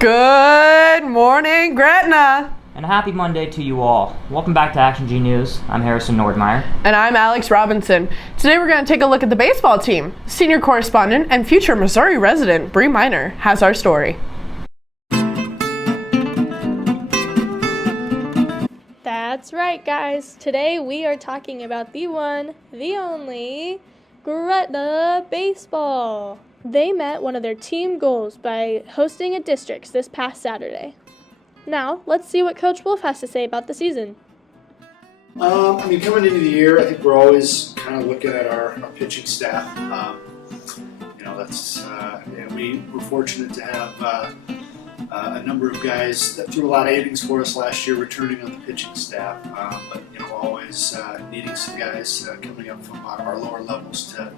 Good morning, Gretna. And a happy Monday to you all. Welcome back to Action G News. I'm Harrison Nordmeyer. And I'm Alex Robinson. Today we're going to take a look at the baseball team. Senior correspondent and future Missouri resident Bree Miner has our story. That's right, guys. Today we are talking about the one, the only, Gretna baseball. They met one of their team goals by hosting a districts this past Saturday. Now, let's see what Coach Wolf has to say about the season. Coming into the year, I think we're always kind of looking at our pitching staff. We were fortunate to have a number of guys that threw a lot of innings for us last year returning on the pitching staff, but always needing some guys coming up from our lower levels to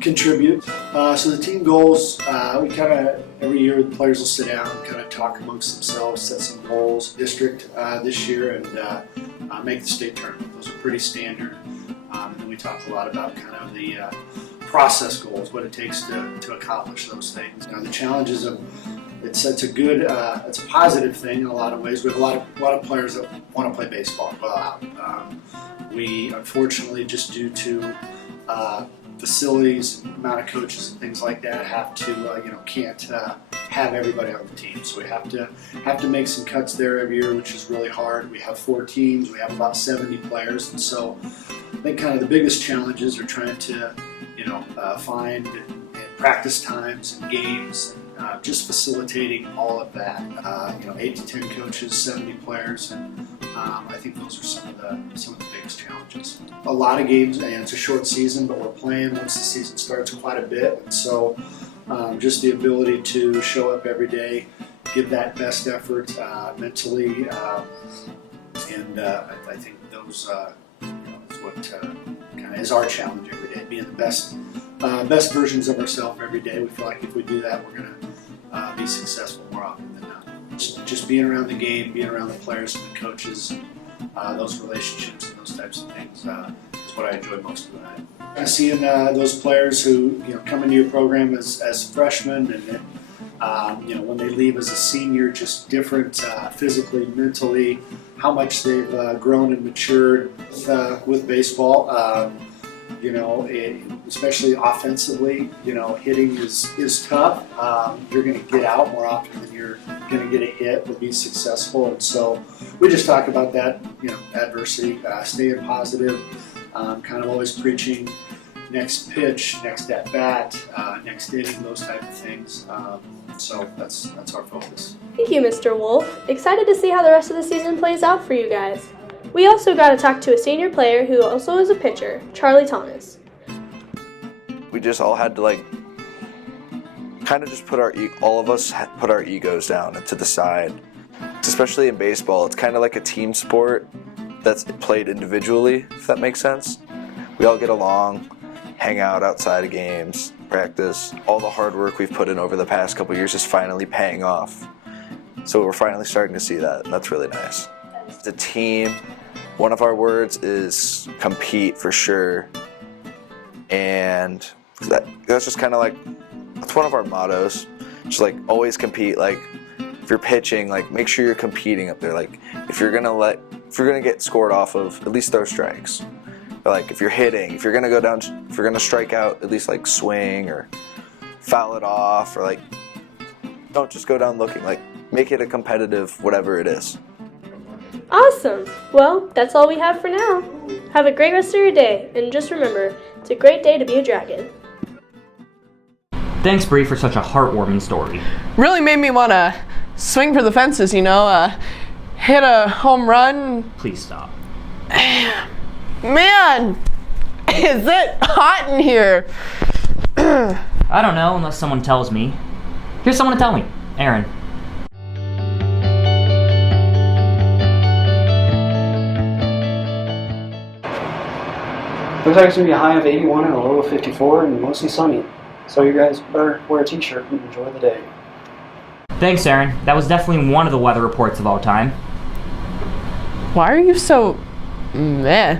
contribute. So the team goals, we kind of, every year the players will sit down and kind of talk amongst themselves, set some goals. District this year and make the state tournament. Those are pretty standard. And then we talked a lot about kind of the process goals, what it takes to accomplish those things. The challenges of it's a good, it's a positive thing in a lot of ways. We have a lot of players that want to play baseball. We unfortunately, just due to facilities, amount of coaches and things like that, have to can't have everybody on the team. So we have to make some cuts there every year, which is really hard. We have 4 teams. We have about 70 players, and so I think kind of the biggest challenges are trying to find and practice times and games. Just facilitating all of that. 8 to 10 coaches, 70 players, and I think those are some of the biggest challenges. A lot of games, and it's a short season, but we're playing once the season starts quite a bit, and so just the ability to show up every day, give that best effort mentally, and I think those is what kind of is our challenge every day, being the best versions of ourselves every day. We feel like if we do that, we're going to be successful more often than not. Just being around the game, being around the players and the coaches, those relationships and those types of things is what I enjoy most of the night. Seeing those players who come into your program as freshmen and then when they leave as a senior, just different physically, mentally, how much they've grown and matured with baseball. Especially offensively, hitting is tough. You're going to get out more often than you're going to get a hit or be successful. And so we just talk about that, adversity, staying positive, kind of always preaching next pitch, next at bat, next inning, those type of things. So that's our focus. Thank you, Mr. Wolf. Excited to see how the rest of the season plays out for you guys. We also got to talk to a senior player who also is a pitcher, Charlie Thomas. We just all had to kind of just all of us put our egos down and to the side. Especially in baseball, it's kind of like a team sport that's played individually, if that makes sense. We all get along, hang out outside of games, practice. All the hard work we've put in over the past couple years is finally paying off. So we're finally starting to see that, and that's really nice. As a team, one of our words is compete for sure, and that's just kind of that's one of our mottos. Just always compete. If you're pitching, make sure you're competing up there. If you're gonna get scored off of, at least throw strikes. Or if you're hitting, if you're gonna strike out, at least swing or foul it off, or don't just go down looking. Make it a competitive whatever it is. Awesome! Well, that's all we have for now. Have a great rest of your day, and just remember, it's a great day to be a dragon. Thanks, Bree, for such a heartwarming story. Really made me want to swing for the fences, hit a home run. Please stop. Man, is it hot in here? I don't know, unless someone tells me. Here's someone to tell me. Aaron. Looks like it's going to be a high of 81 and a low of 54 and mostly sunny. So you guys better wear a t-shirt and enjoy the day. Thanks, Aaron. That was definitely one of the weather reports of all time. Why are you so meh?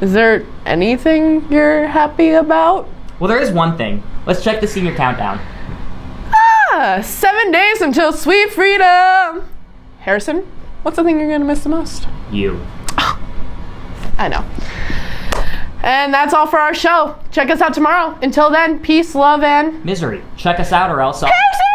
Is there anything you're happy about? Well, there is one thing. Let's check the senior countdown. 7 days until sweet freedom. Harrison, what's the thing you're gonna miss the most? You. I know. And that's all for our show. Check us out tomorrow. Until then, peace, love, and Misery. Check us out or else I'll... Harrison!